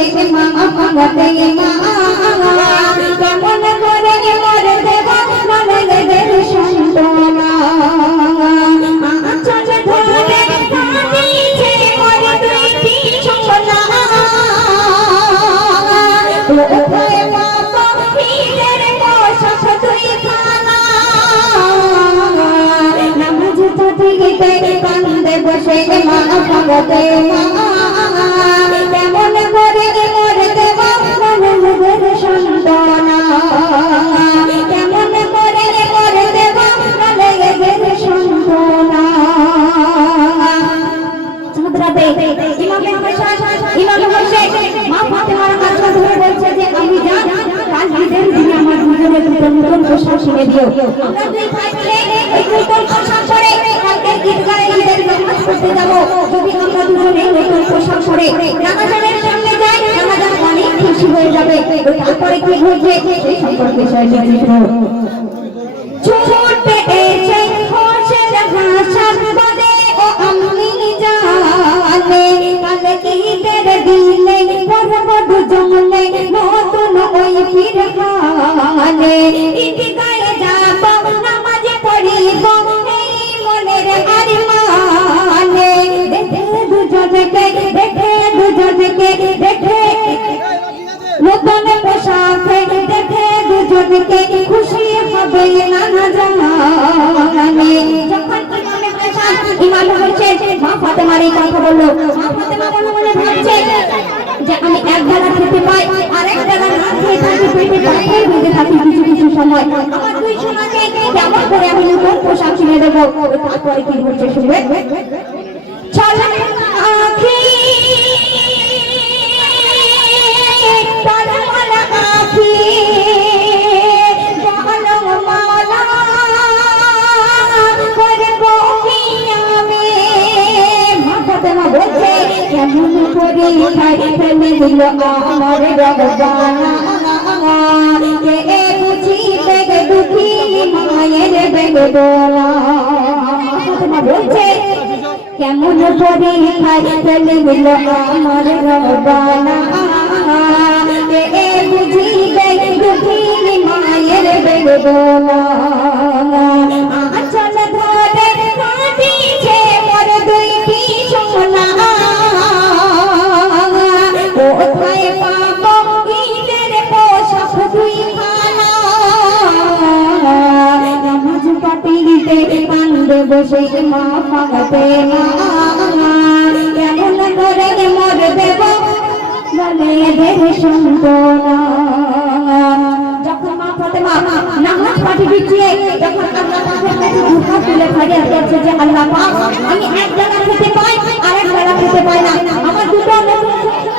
বসে মা ভাঙাতে মা কেমন করে মরে দেব মায়েদের সন্তানা চলে ধরে কাঁদিছে মরে দুইটি সোনা ওরে বাবা ঈদের পোশাক তুই খানা নামাজ পড়তে কান্দে বসে মা ভাঙাতে মা কেমন করে মরে দেব মায়েদের সন্তানা কেমন করে মরে দেব মায়েদের সন্তানা সুন্দরবে ইমাম হোসেন মা ফাতেমার হাত ধরে বলছে যে আমি জান কাল ঈদের দিনে আমার দুজনের নতুন পোশাক কিনে দিও আমরা দুই ভাই মিলে এই নতুন পোশাক পরে কালকে ঈদগাহে ঈদের নামাজ পড়তে যাব যদি আমরা দুজনে নতুন পোশাক পরে নামাজের সামনে যাই নামাজ অনেক খুশি হয়ে যাবে তারপরে কি ঘটবে সেই সম্পর্কে বিষয় লিখো ছুটে এসে হোসেন হাসান বলে ও আমি জানে কালকে ঈদের দিনে পরব দুজনে নতুন ওই ফিরহানে ঈদগাহে যাব নামাজ পড়িব এই মনের আরমানে দেখে দুজনকে নতুন পোশাকে দেখে দুজনকে খুশি হবে নানা জানে যখন ইমাম হোসেন মা ফাতেমার এই কথা বলল মা ফাতেমা মনে মনে ভাবছে যে আমি এক বেলা খেতে পাই আর এক বেলা না খেয়ে থাকি পেটে পাথর বেঁধে থাকি কিছু সময় আমার দুই সোনাকে কেমন করে আমি নতুন পোশাক কিনে দেবো তারপরে কি হচ্ছে শুনবে চলে আখি তলমালা আখি জলমালা করব কি আমি মা ফাতেমা বলছে কেমন করে খাই ফেলে দিল আমার রব্বানা কে বুঝিবে দুঃখী মায়ের বেদনা মা ফাতেমা বলছে কেমন করে খাই ফেলে দিল আমার রব্বানা কে বুঝিবে দুঃখী মায়ের বেদনা আঁচল ধরে কাঁদিছে মোর দুইটি সোনা কোথায় পাবো ঈদের পোশাক দুই খানা নামাজ পড়তে কান্দে বসে মা ভাঙাতে মা কেমন করে মরে দেব মায়েদের সন্তানা যখন মা ফাতেমা নামাজ পড়তে দিচ্ছে যখন আল্লাহ পাকের কাছে দুহাত তুলে ফরিয়াদ করছে যে আল্লাহ পাক আমি এক বেলা খেতে পাই আর এক বেলা খেতে পাই না আমার দুটো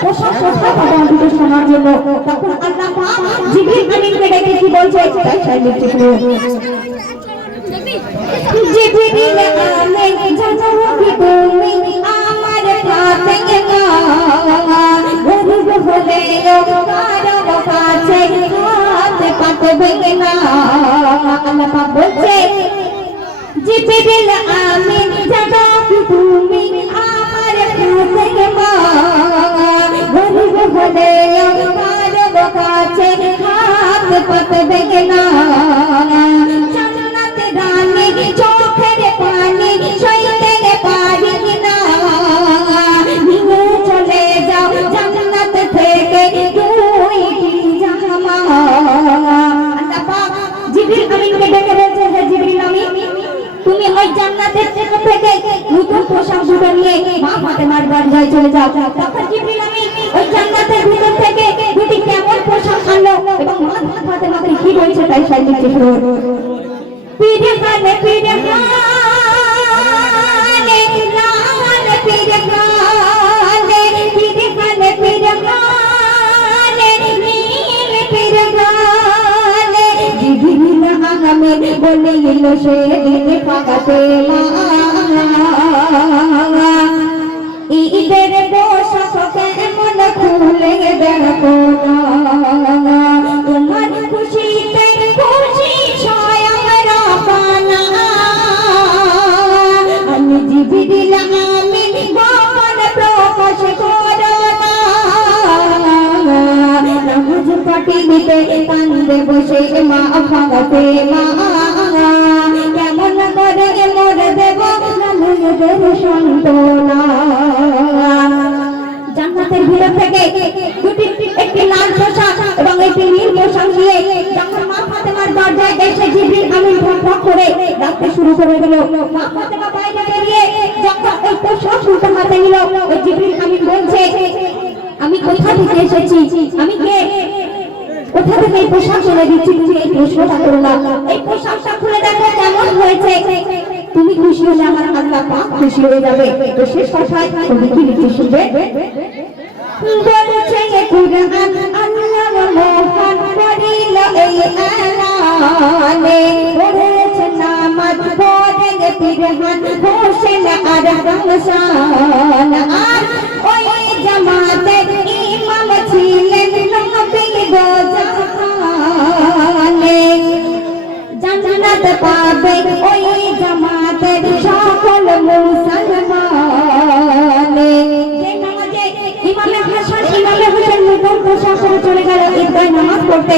পোশাক কোথায় পাবো দুটো শোনার জন্য তখন আল্লাহ পাক জিবরিল আমিনকে ডেকে কি বলছে তাই সাইলেন্ট ছিল জিবরিল আমিন জানো কি তুমি আমার ফাতে মা গরিব হলে কারো কাছে হাত পাতবে না আল্লাহ পাক বলছে জিবরিল আমিন জানো কি তুমি আমার ফাতে মা গরিব হলে কারো কাছে হাত পাতবে না জান্নাত রানী চোখের পানি সইতে পারি না নিয়ে চলে যাও জান্নাত থেকে দুইটি জামা আল্লাহ পাক জিবরিল আমিনকে ডেকে বলছে হে জিবরিল আমিন তুমি ওই জান্নাতের থেকে নতুন পোশাক দুটো নিয়ে মা ফাতেমার বাড়িতে চলে যাও তখন জিবরিল আমিন ওই জান্নাতের ভিতর থেকে দুটি কেমন পোশাক আনলো এবং মা ফাতেমাকে কি বলছে তাই সাইলেন্ট ছিল পিরখানে লাল পিরখানে নীল পিরখানে জিবরিল আমিন বলে এলো সেদিন ফাঁকাতে মা ঈদের পোশাক কেমন খুলে দেখো না তোমার খুশিতে খুশি স্বয়ং রব্বানা আমি জিবরিল আমিন গোপন প্রকাশ করো না পাটিতে কান্দে বসে মা ভাঙাতে মা কেমন করে মোর দেব নামের সন্তনা জান্নাতের ভিতর থেকে একটি লাল পোশাক এবং একটি নীল পোশাক দিয়ে যখন মা ফাতেমার দরজায় এসে জিবরিল আমিন ঠক করে ডাকতে শুরু করে দিল মা ফাতেমা বাইরে বেরিয়ে যখন ওই পোশাক উল্টো হাতে নিল ওই জিবরিল আমিন বলছে আমি কোথা থেকে এসেছি আমি কে কোথা থেকে এই পোশাক চলে দিচ্ছি তুমি এই প্রশ্নটা করো না এই পোশাকটা খুলে দেখো কেমন হয়েছে তুমি খুশি হলে আমার আল্লাহ পাক খুশি হয়ে যাবে তো শেষ কথায় তুমি কি লিখে শুনবে বলছে কুরআন আল্লাহ মোহন করিল এই আলানে পড়েছে নামাজ পড়েন পিরহান হোসেন আর রমজান আর ওই জামাতে ইমাম ছিলেন নবী গো জাহানে জান্নাত পাবে ওই জামাতের সকল মুসলমানে যে নামাজে ইমামে হাসান ইমামে হোসেন নতুন পোশাক পরে চলে গেল ঈদগাহ নামাজ পড়তে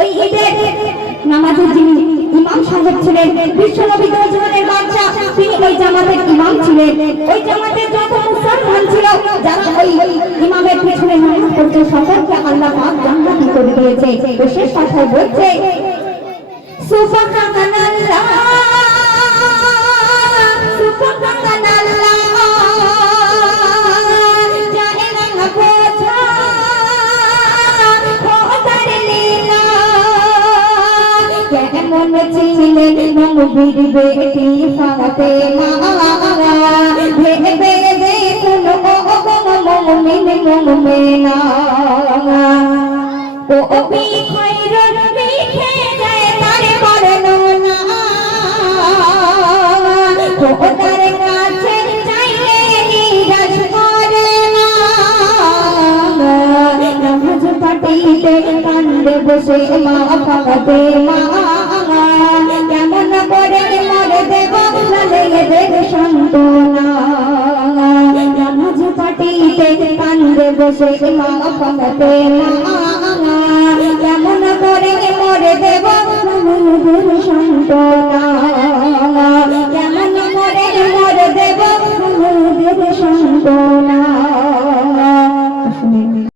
ওই ঈদের নামাজের যিনি ইমাম সাহেব ছিলেন বিশ্বনবী জীবনের বাদশা তিনি ওই জামাতের ইমাম ছিলেন ওই জামাতের যত মুসলমান ছিল যারা ওই ইমামের পিছনে নামাজ পড়তে সকলকে আল্লাহ পাক জান্নাতি করে দিয়েছে তো শেষ কথায় বলছে সুবহানাল্লাহ সুবহানাল্লাহ জানে না বোঝা খোদার লীলা কেমন ছিলেন নবীর বেটি ফাতেমা ভেবে দেখুন ও মুমিন মুমিনা ও বি খায়রুল লিখে যায় তার বর্ণনা খোদার কাছে চাইলে নিরাশ করে না নামাজ পাটিতে কান্দে বসে মা ফাতেমা কেমন করে মোর দেব নামের সন্তনা নামাজ পাটিতে কান্দে বসে মা ফাতেমা